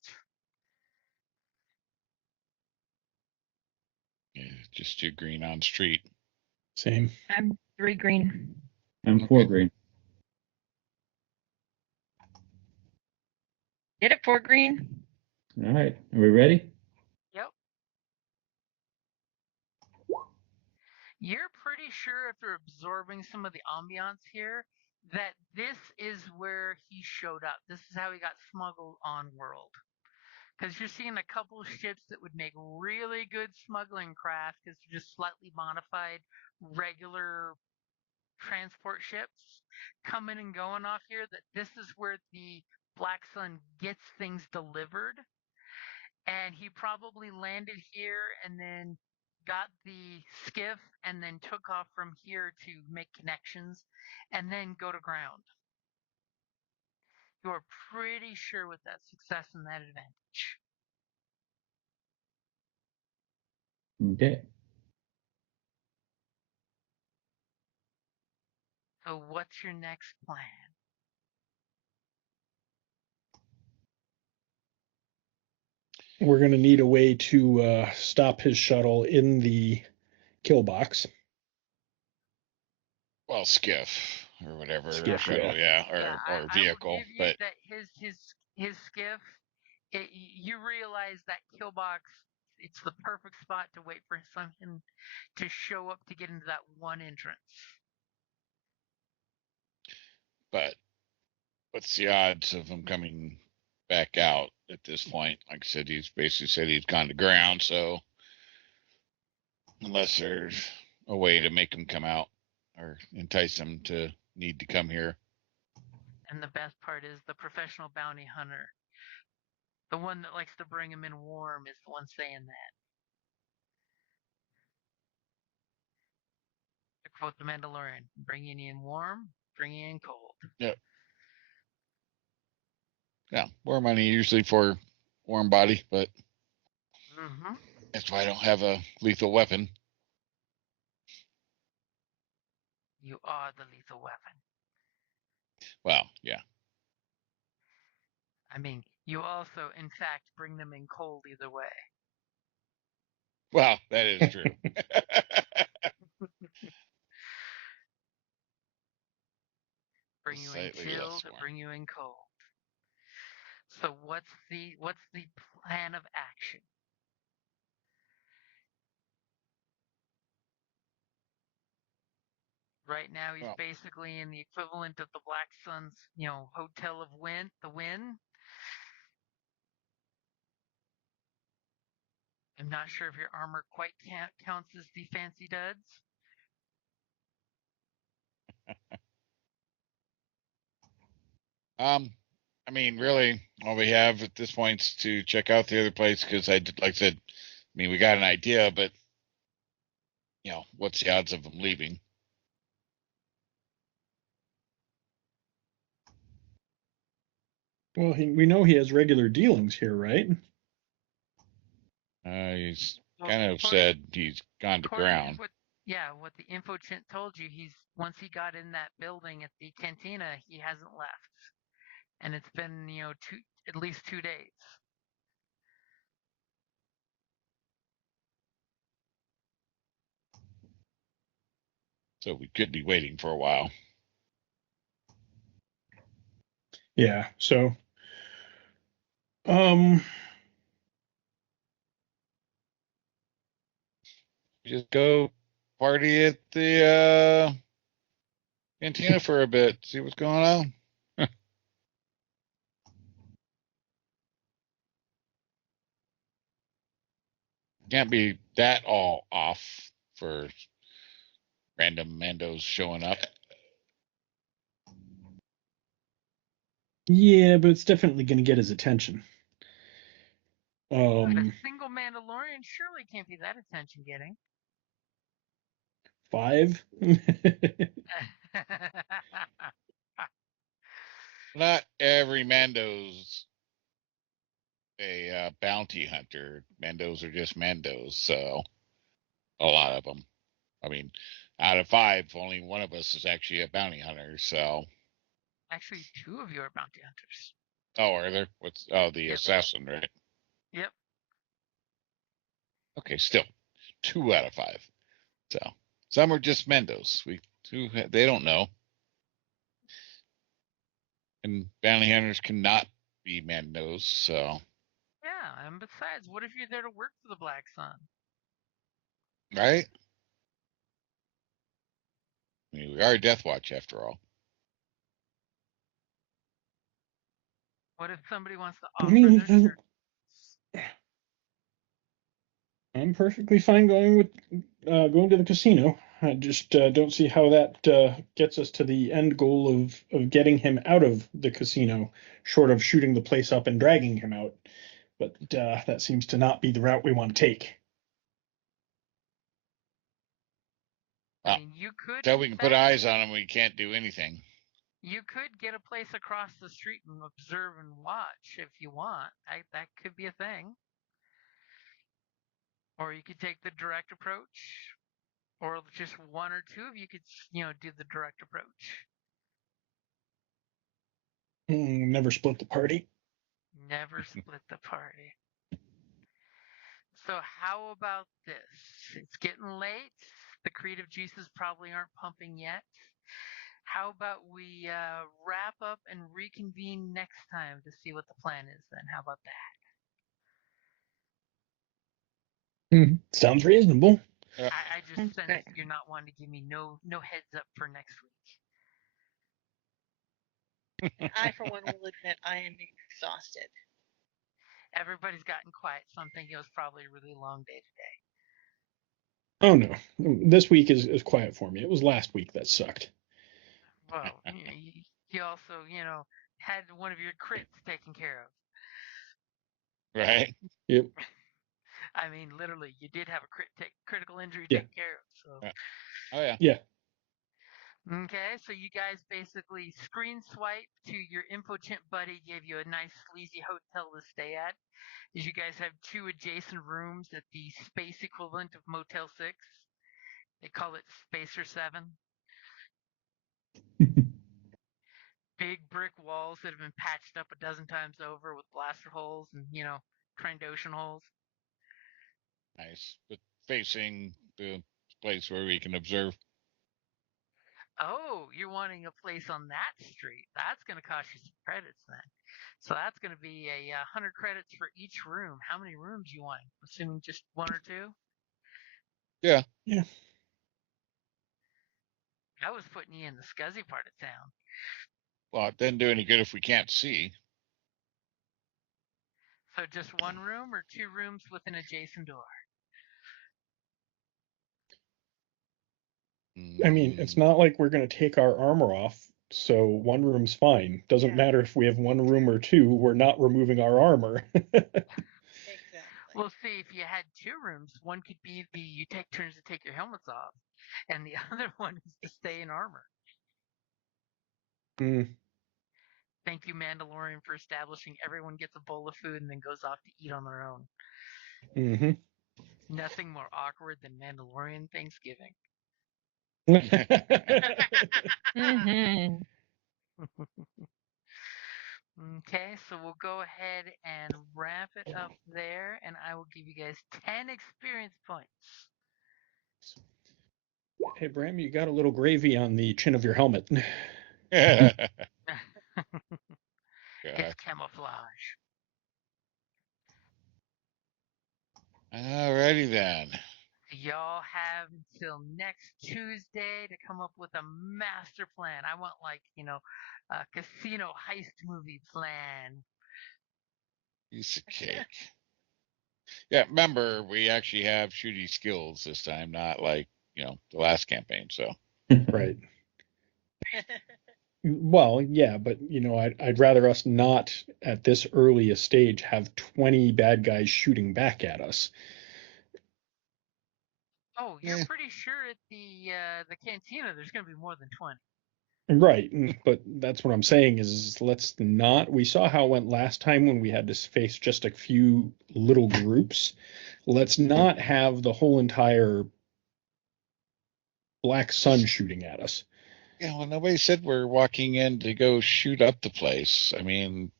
Yeah, just 2 green on street. Same. I'm 3 green. I'm 4 green. Get it, 4 green. All right. Are we ready? Yep. You're pretty sure after absorbing some of the ambiance here that this is where he showed up. This is how he got smuggled on world. Because you're seeing a couple of ships that would make really good smuggling craft because they're just slightly modified regular transport ships coming and going off here. That this is where the Black Sun gets things delivered. And he probably landed here and then got the skiff and then took off from here to make connections and then go to ground. You are pretty sure with that success and that advantage. Okay. So what's your next plan? We're going to need a way to stop his shuttle in the kill box. Well, skiff. or whatever. Skiff, Or vehicle. I will give you but that his skiff, you realize that kill box, it's the perfect spot to wait for him to show up to get into that one entrance. But what's the odds of him coming back out at this point? Like I said, he's basically said he's gone to ground, so unless there's a way to make him come out or entice him to need to come here. And the best part is the professional bounty hunter, the one that likes to bring him in warm, is the one saying that. To quote the Mandalorian, bringing you in warm, bringing you in cold. Yep. Yeah, more money usually for warm body, but that's why I don't have a lethal weapon. You are the lethal weapon. Well, yeah. I mean, you also, in fact, bring them in cold either way. Well, that is true. Bring you in chilled or bring you in cold. So what's the plan of action? Right now, he's basically in the equivalent of the Black Sun's, Hotel of the Wynn. I'm not sure if your armor quite counts as the fancy duds. I mean, really, all we have at this point is to check out the other place because like I said, I mean, we got an idea, but what's the odds of them leaving? Well, we know he has regular dealings here, right? He's kind of said he's gone to ground. What the info chint told you, once he got in that building at the cantina, he hasn't left. And it's been, at least 2 days. So we could be waiting for a while. Yeah, so just go party at the cantina for a bit, see what's going on. Can't be that all off for random Mandos showing up. Yeah, but it's definitely going to get his attention. But a single Mandalorian surely can't be that attention getting. 5? Not every Mando's a bounty hunter. Mandos are just Mandos, so a lot of them. I mean, out of 5, only one of us is actually a bounty hunter. So actually, 2 of you are bounty hunters. Oh, are there? The assassin, right? Yep. Okay, still 2 out of 5. So some are just Mendos. They don't know. And bounty hunters cannot be Mandos, so. Yeah, and besides, what if you're there to work for the Black Sun? Right? I mean, we are Death Watch after all. What if somebody wants to offer their I'm perfectly fine going to the casino. I just don't see how that gets us to the end goal of getting him out of the casino, short of shooting the place up and dragging him out. But that seems to not be the route we want to take. I mean, you could. So we can put eyes on him. We can't do anything. You could get a place across the street and observe and watch if you want. That could be a thing. Or you could take the direct approach. Or just 1 or 2 of you could, do the direct approach. Never split the party. Never split the party. So how about this? It's getting late. The creative juices probably aren't pumping yet. How about we wrap up and reconvene next time to see what the plan is then? How about that? Sounds reasonable. I just sense you're not wanting to give me no heads up for next week. I, for one, will admit I am exhausted. Everybody's gotten quiet, so I'm thinking it was probably a really long day today. Oh no, this week is quiet for me. It was last week that sucked. Well, you also, had one of your crits taken care of. Right. Yep. I mean, literally, you did have a critical injury Yeah. taken care of. So. Oh yeah. Yeah. Okay, so you guys basically screen swipe to your info chimp buddy, gave you a nice sleazy hotel to stay at. Is you guys have 2 adjacent rooms at the space equivalent of Motel 6. They call it Spacer 7. Big brick walls that have been patched up a dozen times over with blaster holes and, Trandoshan holes. Nice. But facing the place where we can observe. Oh, you're wanting a place on that street. That's going to cost you some credits then. So that's going to be 100 credits for each room. How many rooms you want? Assuming just 1 or 2? Yeah. Yeah. I was putting you in the scuzzy part of town. Well, it doesn't do any good if we can't see. So just 1 room or 2 rooms with an adjacent door? I mean, it's not like we're going to take our armor off, so 1 room's fine. Doesn't matter if we have 1 room or 2, we're not removing our armor. Exactly. Well, see, if you had 2 rooms, one could be you take turns to take your helmets off, and the other one is to stay in armor. Thank you, Mandalorian, for establishing everyone gets a bowl of food and then goes off to eat on their own. Mm-hmm. Nothing more awkward than Mandalorian Thanksgiving. Mm-hmm. Okay, so we'll go ahead and wrap it up there, and I will give you guys 10 experience points. Hey, Bram, you got a little gravy on the chin of your helmet. It's camouflage. Alrighty then. Y'all have until next Tuesday to come up with a master plan. I want a casino heist movie plan. Piece of cake. Yeah, remember, we actually have shooty skills this time, not like, the last campaign, so. Right. Well, yeah, but, I'd rather us not, at this early a stage, have 20 bad guys shooting back at us. Oh, you're pretty sure at the cantina there's going to be more than 20. Right, but that's what I'm saying is let's not. We saw how it went last time when we had to face just a few little groups. Let's not have the whole entire Black Sun shooting at us. Yeah, well, nobody said we're walking in to go shoot up the place. I mean,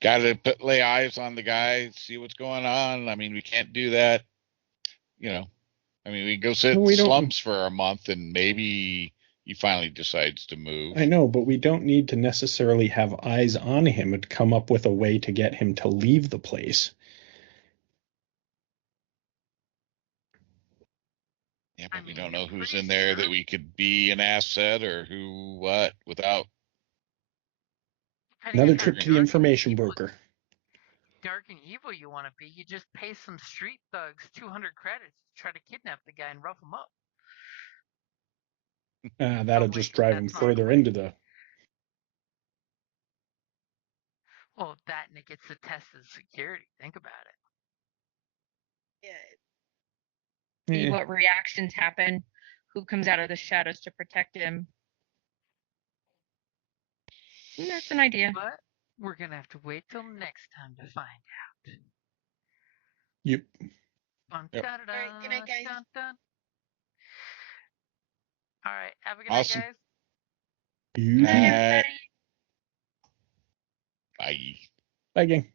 got to lay eyes on the guy, see what's going on. I mean, we can't do that. I mean, we go sit in slums for a month and maybe he finally decides to move. I know, but we don't need to necessarily have eyes on him and come up with a way to get him to leave the place. Yeah, but we don't know who's in there that we could be an asset or who, what, without. Another trip to the information broker. Dark and evil you want to be, you just pay some street thugs 200 credits to try to kidnap the guy and rough him up. That'll just drive him further into the... Well, that and it gets to test his security. Think about it. Yeah. See what reactions happen, who comes out of the shadows to protect him. That's an idea. But we're going to have to wait till next time to find out. Yep. All right, good night, guys. All right, have a good Awesome. night, guys. Good night. Bye. Bye, gang.